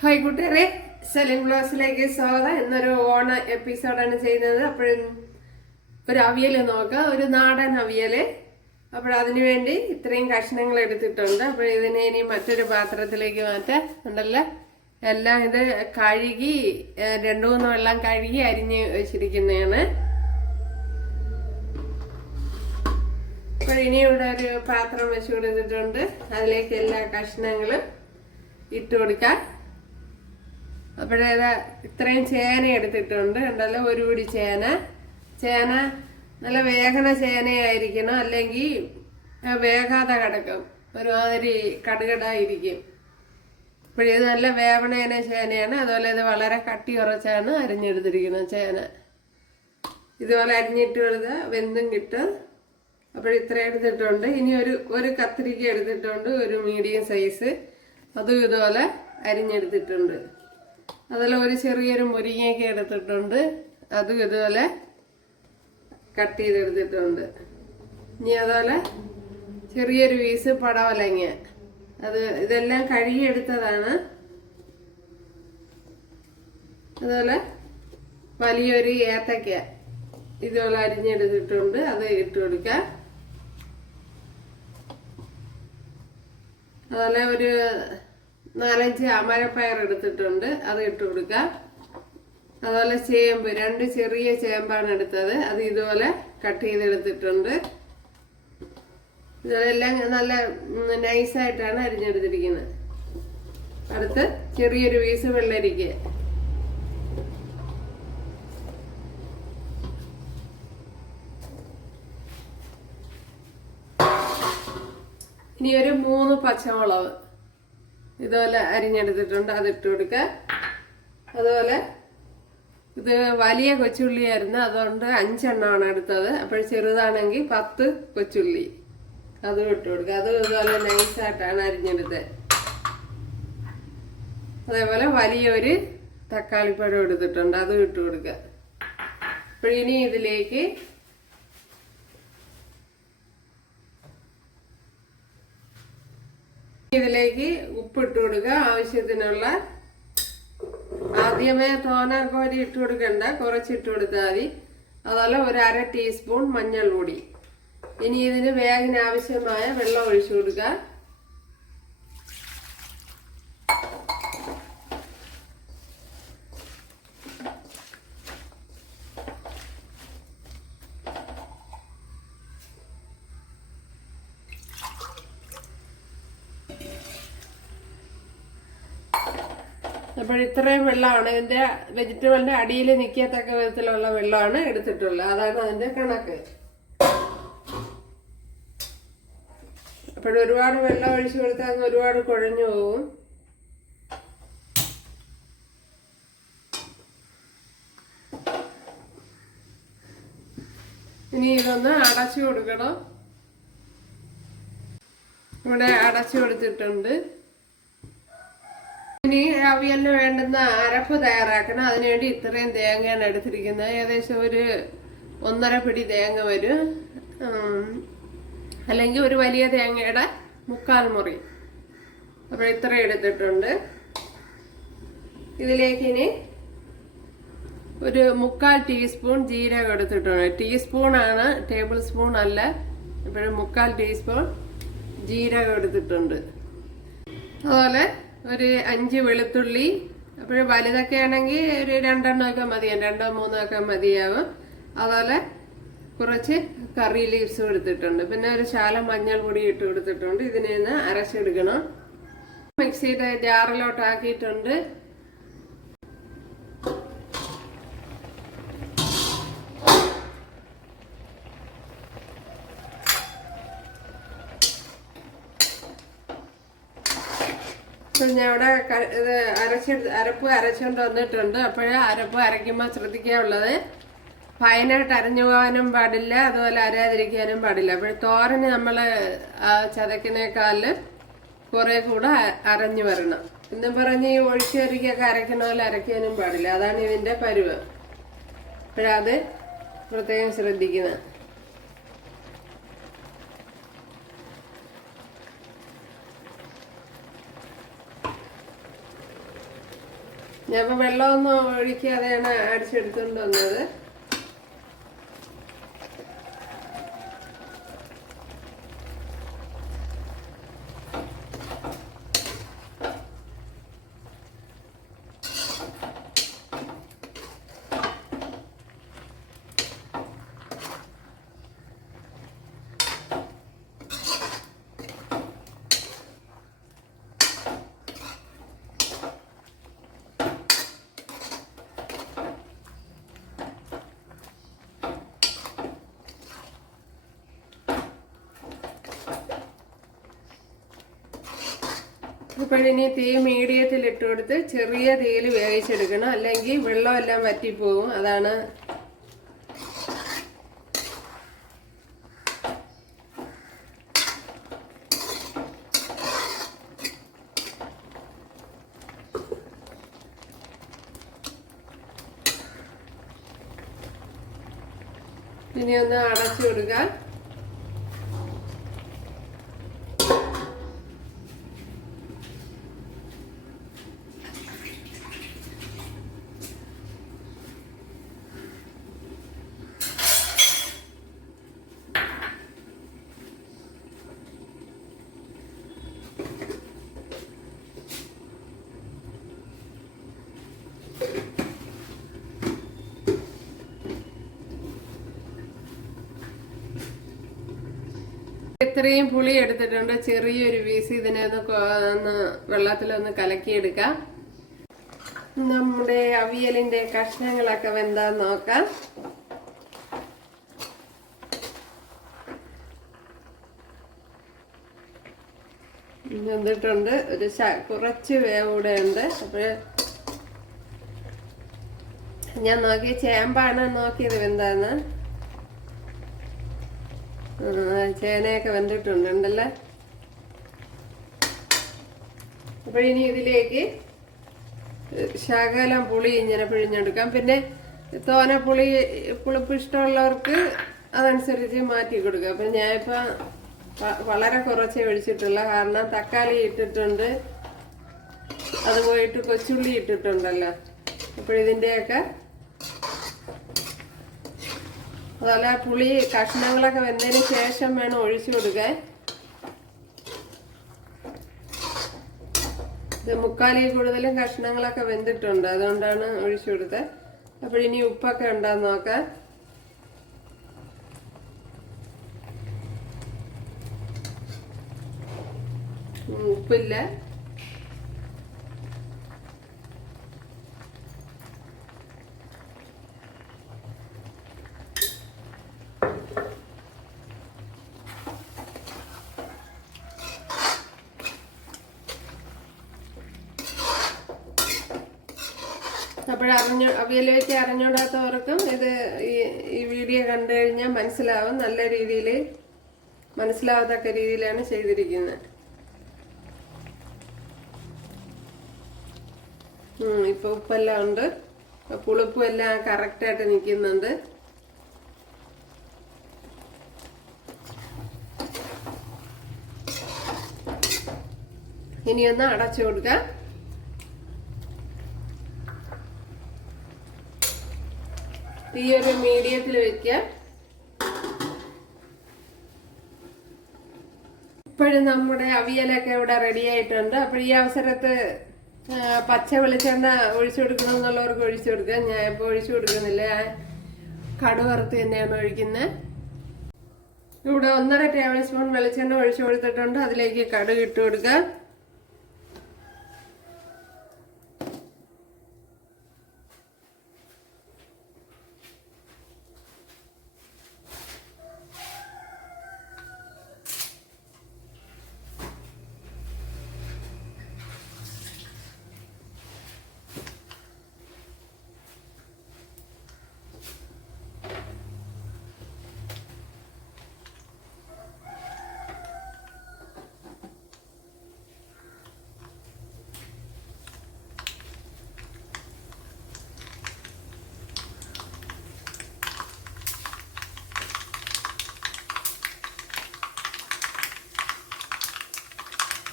Hi കൂട്ടുകാരെ, സെലിൻ ബ്ലോസിലേക്ക് സ്വാഗതം. ഇന്നൊരു ഓണ എപ്പിസോഡാണ് ചെയ്യുന്നത്. അപ്പോഴും ഒരു അവിയൽ നോക്കാം, ഒരു നാടൻ അവിയല്. അതിനു വേണ്ടി ഇത്രയും കഷ്ണങ്ങൾ എടുത്തിട്ടുണ്ട്. ഇതിനെ ഇനി മറ്റൊരു പാത്രത്തിലേക്ക് മാറ്റാം. ഉണ്ടല്ലോ, എല്ലാം ഇത് കഴുകി 2-3 വെള്ളം കഴുകി അരിഞ്ഞ് വെച്ചിരിക്കുന്നതാണ്. ഇനി ഇവിടെ ഒരു പാത്രം വെച്ച് കൊടുത്തിട്ടുണ്ട്. അതിലേക്ക് എല്ലാ കഷ്ണങ്ങളും ഇട്ട് കൊടുക്കാം. ഇത്രയും ചേന എടുത്തിട്ടുണ്ട്. ഉണ്ടല്ലോ, ഒരു പിടി ചേന നല്ല വേഗന ചേനയായിരിക്കണം, അല്ലെങ്കിൽ വേഗാതെ കിടക്കും, ഒരുമാതിരി കടുകടായിരിക്കും. ഇത് നല്ല വേവണേന ചേനയാണ്. അതുപോലെ ഇത് വളരെ കട്ടി ഉറച്ചാണ് അരിഞ്ഞെടുത്തിരിക്കുന്നത് ചേന. ഇതുപോലെ അരിഞ്ഞിട്ട് കൊടുത്താൽ വെന്തും കിട്ടും. ഇത്ര എടുത്തിട്ടുണ്ട്. ഇനി ഒരു കത്തിരിക്ക എടുത്തിട്ടുണ്ട്, ഒരു മീഡിയം സൈസ്, അതും ഇതുപോലെ അരിഞ്ഞെടുത്തിട്ടുണ്ട്. അതുപോലെ ഒരു ചെറിയൊരു മുരിങ്ങയൊക്കെ എടുത്തിട്ടുണ്ട്, അതും ഇതുപോലെ കട്ട് ചെയ്തെടുത്തിട്ടുണ്ട്. ഇനി അതുപോലെ ചെറിയൊരു പീസ് പടവലങ്ങ, ഇതെല്ലാം കഴുകിയെടുത്തതാണ്. അതുപോലെ വലിയൊരു ഏത്തക്ക ഇതുപോലെ അരിഞ്ഞെടുത്തിട്ടുണ്ട്, അത് ഇട്ട് കൊടുക്കാം. അതുപോലെ ഒരു 4-5 അമരപ്പയർ എടുത്തിട്ടുണ്ട്, അത് ഇട്ട് കൊടുക്കാം. അതുപോലെ ചേമ്പ്, 2 ചെറിയ ചേമ്പാണ് എടുത്തത്, അത് ഇതുപോലെ കട്ട് ചെയ്തെടുത്തിട്ടുണ്ട്. ഇതെല്ലാം നല്ല നൈസായിട്ടാണ് അരിഞ്ഞെടുത്തിരിക്കുന്നത്. അടുത്ത് ചെറിയൊരു പീസ് വെള്ളരിക്ക, ഇനി ഒരു 3 പച്ചമുളക് ഇതുപോലെ അരിഞ്ഞെടുത്തിട്ടുണ്ട്, അത് ഇട്ട് കൊടുക്കുക. അതുപോലെ ഇത് വലിയ കൊച്ചുള്ളിയായിരുന്നു, അതുകൊണ്ട് 5 എണ്ണമാണ് എടുത്തത്. ചെറുതാണെങ്കിൽ 10 കൊച്ചുള്ളി അതും ഇട്ട് കൊടുക്കുക. അത് ഇതുപോലെ നൈസായിട്ടാണ് അരിഞ്ഞെടുത്തത്. അതേപോലെ വലിയൊരു തക്കാളിപ്പഴം എടുത്തിട്ടുണ്ട്, അതും ഇട്ട് കൊടുക്കുക. ഇനി ഇതിലേക്ക് ഉപ്പിട്ട് കൊടുക്കുക ആവശ്യത്തിനുള്ള. ആദ്യമേ തോനാക്കോരി ഇട്ട് കൊടുക്കണ്ട, കുറച്ചിട്ട് കൊടുത്താൽ മതി. അതുപോലെ ഒരു 1/2 ടീസ്പൂൺ മഞ്ഞൾപ്പൊടി. ഇനി ഇതിന് വേഗിന് ആവശ്യമായ വെള്ളം ഒഴിച്ചു കൊടുക്കുക. ഇത്രയും വെള്ളമാണ് ഇതിന്റെ വെജിറ്റബിളിന്റെ അടിയിൽ നിൽക്കത്തക്ക വിധത്തിലുള്ള വെള്ളമാണ് എടുത്തിട്ടുള്ളത്. അതാണ് അതിന്റെ കണക്ക്. ഒരുപാട് വെള്ളം ഒഴിച്ചു കൊടുത്താൽ ഒരുപാട് കുഴഞ്ഞു പോകും. ഇനി ഇതൊന്ന് അടച്ചു കൊടുക്കണം. ഇവിടെ അടച്ചു കൊടുത്തിട്ടുണ്ട്. ഇനി അവിയലിന് വേണ്ടുന്ന അരപ്പ് തയ്യാറാക്കണം. അതിനുവേണ്ടി ഇത്രയും തേങ്ങയാണ് എടുത്തിരിക്കുന്നത്. ഏകദേശം ഒരു 1.5 പിടി തേങ്ങ വരും, അല്ലെങ്കിൽ ഒരു വലിയ തേങ്ങയുടെ 3/4 മുറി. ഇത്ര എടുത്തിട്ടുണ്ട്. ഇതിലേക്ക് ഇനി ഒരു 3/4 ടീസ്പൂൺ ജീരകം എടുത്തിട്ടുണ്ട്. ടീസ്പൂണാണ്, ടേബിൾ സ്പൂൺ അല്ല. 3/4 ടീസ്പൂൺ ജീരകം എടുത്തിട്ടുണ്ട്. അതുപോലെ ഒരു 5 വെളുത്തുള്ളി. വലുതൊക്കെ ആണെങ്കിൽ ഒരു 2 എണ്ണമൊക്കെ മതിയാവും, 2-3 ഒക്കെ മതിയാവും. അതുപോലെ കുറച്ച് കറി ലീവ്സും എടുത്തിട്ടുണ്ട്. പിന്നെ ഒരു ശകലം മഞ്ഞൾപ്പൊടി ഇട്ട് കൊടുത്തിട്ടുണ്ട്. ഇതിനെ ഒന്ന് അരച്ചെടുക്കണം. മിക്സിയുടെ ജാറിലോട്ടാക്കിയിട്ടുണ്ട്. ഞാൻ ഇവിടെ അരപ്പ് അരച്ചുകൊണ്ട് വന്നിട്ടുണ്ട്. അരപ്പ് അരയ്ക്കുമ്പോൾ ശ്രദ്ധിക്കാനുള്ളത്, ഫൈനായിട്ട് അരഞ്ഞു പോകാനും പാടില്ല, അതുപോലെ അരയാതിരിക്കാനും പാടില്ല. തോരന് നമ്മൾ ചതക്കിനേക്കാളിൽ കുറെ കൂടെ അരഞ്ഞു വരണം. എന്നും പറഞ്ഞ് ഈ ഒഴിച്ചരിക്കൊക്കെ അരയ്ക്കുന്ന പോലെ അരയ്ക്കാനും പാടില്ല. അതാണ് ഇതിന്റെ പരുവ്. അത് പ്രത്യേകം ശ്രദ്ധിക്കുന്നത്. ഞാൻ ഇപ്പൊ വെള്ളമൊന്നും ഒഴിക്കാതെയാണ് അടിച്ചെടുത്തുകൊണ്ട് വന്നത്. ഇപ്പോഴിനി തീ മീഡിയത്തിൽ ഇട്ട് കൊടുത്ത് ചെറിയ തീയിൽ വേവിച്ചെടുക്കണം, അല്ലെങ്കിൽ വെള്ളമെല്ലാം വറ്റിപ്പോവും. അതാണ് ഇനി ഒന്ന് അടച്ചു കൊടുക്കുക. ഇത്രയും പുളി എടുത്തിട്ടുണ്ട്, ചെറിയൊരു പീസ്. ഇതിനെ ഒന്ന് വെള്ളത്തിലൊന്ന് കലക്കിയെടുക്കാം. നമ്മുടെ അവിയലിന്റെ കഷ്ണങ്ങളൊക്കെ വെന്താന്ന് നോക്കാം. വെന്തിട്ടുണ്ട്, ഒരു കുറച്ച് വേവ് കൂടെ ഉണ്ട്. അപ്പോഴ് ഞാൻ നോക്കി ചേമ്പാണ് നോക്കിയത് വെന്താന്ന്. ചേനയൊക്കെ വെന്തിട്ടുണ്ടല്ലേ. അപ്പോഴിനി ഇതിലേക്ക് ശകലം പുളി ഇങ്ങനെ പിഴിഞ്ഞെടുക്കാം. പിന്നെ തോന പുളിപ്പ് ഇഷ്ടമുള്ളവർക്ക് അതനുസരിച്ച് മാറ്റി കൊടുക്കാം. അപ്പം ഞാനിപ്പോൾ വളരെ കുറച്ചേ ഒഴിച്ചിട്ടുള്ള, കാരണം തക്കാളി ഇട്ടിട്ടുണ്ട്, അത് പോയിട്ട് കൊച്ചുള്ളി ഇട്ടിട്ടുണ്ടല്ലോ. അപ്പോഴിതിൻ്റെയൊക്കെ അതുപോലെ പുളി കഷ്ണങ്ങളൊക്കെ വെന്തതിന് ശേഷം വേണം ഒഴിച്ചു കൊടുക്കാൻ. ഇത് മുക്കാലിൽ കൂടുതലും കഷ്ണങ്ങളൊക്കെ വെന്തിട്ടുണ്ട്, അതുകൊണ്ടാണ് ഒഴിച്ചു കൊടുത്തത്. അപ്പോഴിനി ഉപ്പൊക്കെ ഉണ്ടാന്ന് നോക്കാം. ഉപ്പില്ല. അവിയലേക്ക് അറിഞ്ഞൂടാത്തവർക്കും ഇത് ഈ വീഡിയോ കണ്ടു കഴിഞ്ഞാൽ മനസ്സിലാവും. നല്ല രീതിയിൽ മനസ്സിലാവത്തക്ക രീതിയിലാണ് ചെയ്തിരിക്കുന്നത്. ഇപ്പൊ ഉപ്പെല്ലാം ഉണ്ട്, പുളിപ്പും എല്ലാം കറക്റ്റായിട്ട് നിൽക്കുന്നുണ്ട്. ഇനിയൊന്ന് അടച്ചു കൊടുക്കാം. തീ ഒരു മീഡിയത്തിൽ വെക്കാം. ഇപ്പോഴും നമ്മുടെ അവിയലൊക്കെ ഇവിടെ റെഡി ആയിട്ടുണ്ട്. അപ്പോൾ ഈ അവസരത്ത് പച്ച വെളിച്ചെണ്ണ ഒഴിച്ചു കൊടുക്കണം എന്നുള്ളവർക്ക് ഒഴിച്ചു കൊടുക്കാം. ഞാൻ ഇപ്പോൾ ഒഴിച്ചു കൊടുക്കുന്നില്ല, കടുവറുത്ത് തന്നെയാണ് ഒഴിക്കുന്നത്. ഇവിടെ 1.5 ടേബിൾ സ്പൂൺ വെളിച്ചെണ്ണ ഒഴിച്ചു കൊടുത്തിട്ടുണ്ട്. അതിലേക്ക് കടുക് ഇട്ട് കൊടുക്കാം.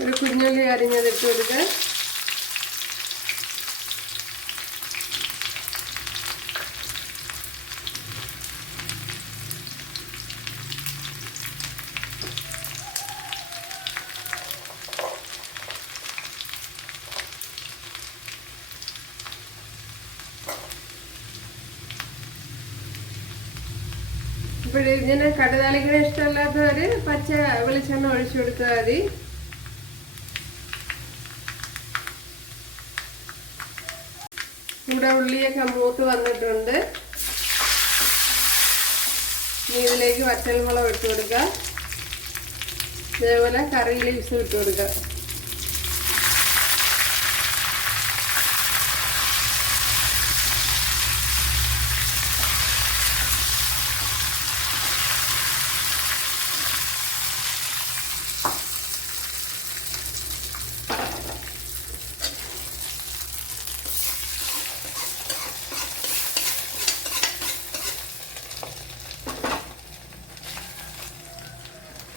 ഒരു കുഞ്ഞുള്ളി അരിഞ്ഞത് ഇട്ട് കൊടുക്കുക. ഇപ്പോഴും ഇങ്ങനെ കടുതാളിക്കണ ഇഷ്ടമല്ലാത്തവര് പച്ച വെളിച്ചെണ്ണ ഒഴിച്ചു കൊടുത്താൽ മതി. ഇവിടെ ഉള്ളിയൊക്കെ മൂത്ത് വന്നിട്ടുണ്ട്. ഇനി ഇതിലേക്ക് വറ്റൽമുളക് ഇട്ട് കൊടുക്കുക. ഇതേപോലെ കറി ലീവ്സ് ഇട്ട് കൊടുക്കുക.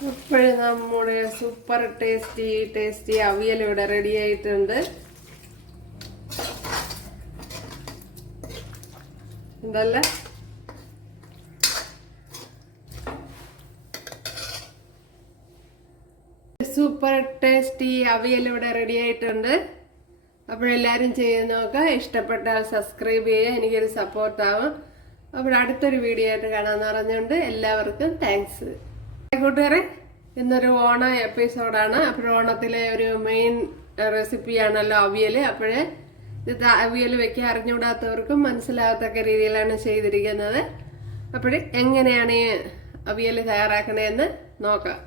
ഇപ്പോഴും നമ്മുടെ സൂപ്പർ ടേസ്റ്റി അവിയൽ ഇവിടെ റെഡി ആയിട്ടുണ്ട്. എന്തല്ല സൂപ്പർ ടേസ്റ്റി അവിയൽ ഇവിടെ റെഡി ആയിട്ടുണ്ട്. അപ്പോഴെല്ലാവരും ചെയ്ത് നോക്കുക. ഇഷ്ടപ്പെട്ടാൽ സബ്സ്ക്രൈബ് ചെയ്യുക, എനിക്കൊരു സപ്പോർട്ടാവും. അപ്പോൾ അടുത്തൊരു വീഡിയോ ആയിട്ട് കാണാമെന്ന് പറഞ്ഞുകൊണ്ട് എല്ലാവർക്കും താങ്ക്സ്. കൂട്ടുകാരെ, ഇന്നൊരു ഓണ എപ്പിസോഡാണ്. അപ്പോൾ ഓണത്തിലെ ഒരു മെയിൻ റെസിപ്പിയാണല്ലോ അവിയൽ. അപ്പോഴേ ഇത് അവിയൽ വെക്കാൻ അറിഞ്ഞുകൂടാത്തവർക്കും മനസ്സിലാകത്തക്ക രീതിയിലാണ് ചെയ്തിരിക്കുന്നത്. അപ്പോൾ എങ്ങനെയാണ് ഈ അവിയൽ തയ്യാറാക്കണതെന്ന് നോക്കാം.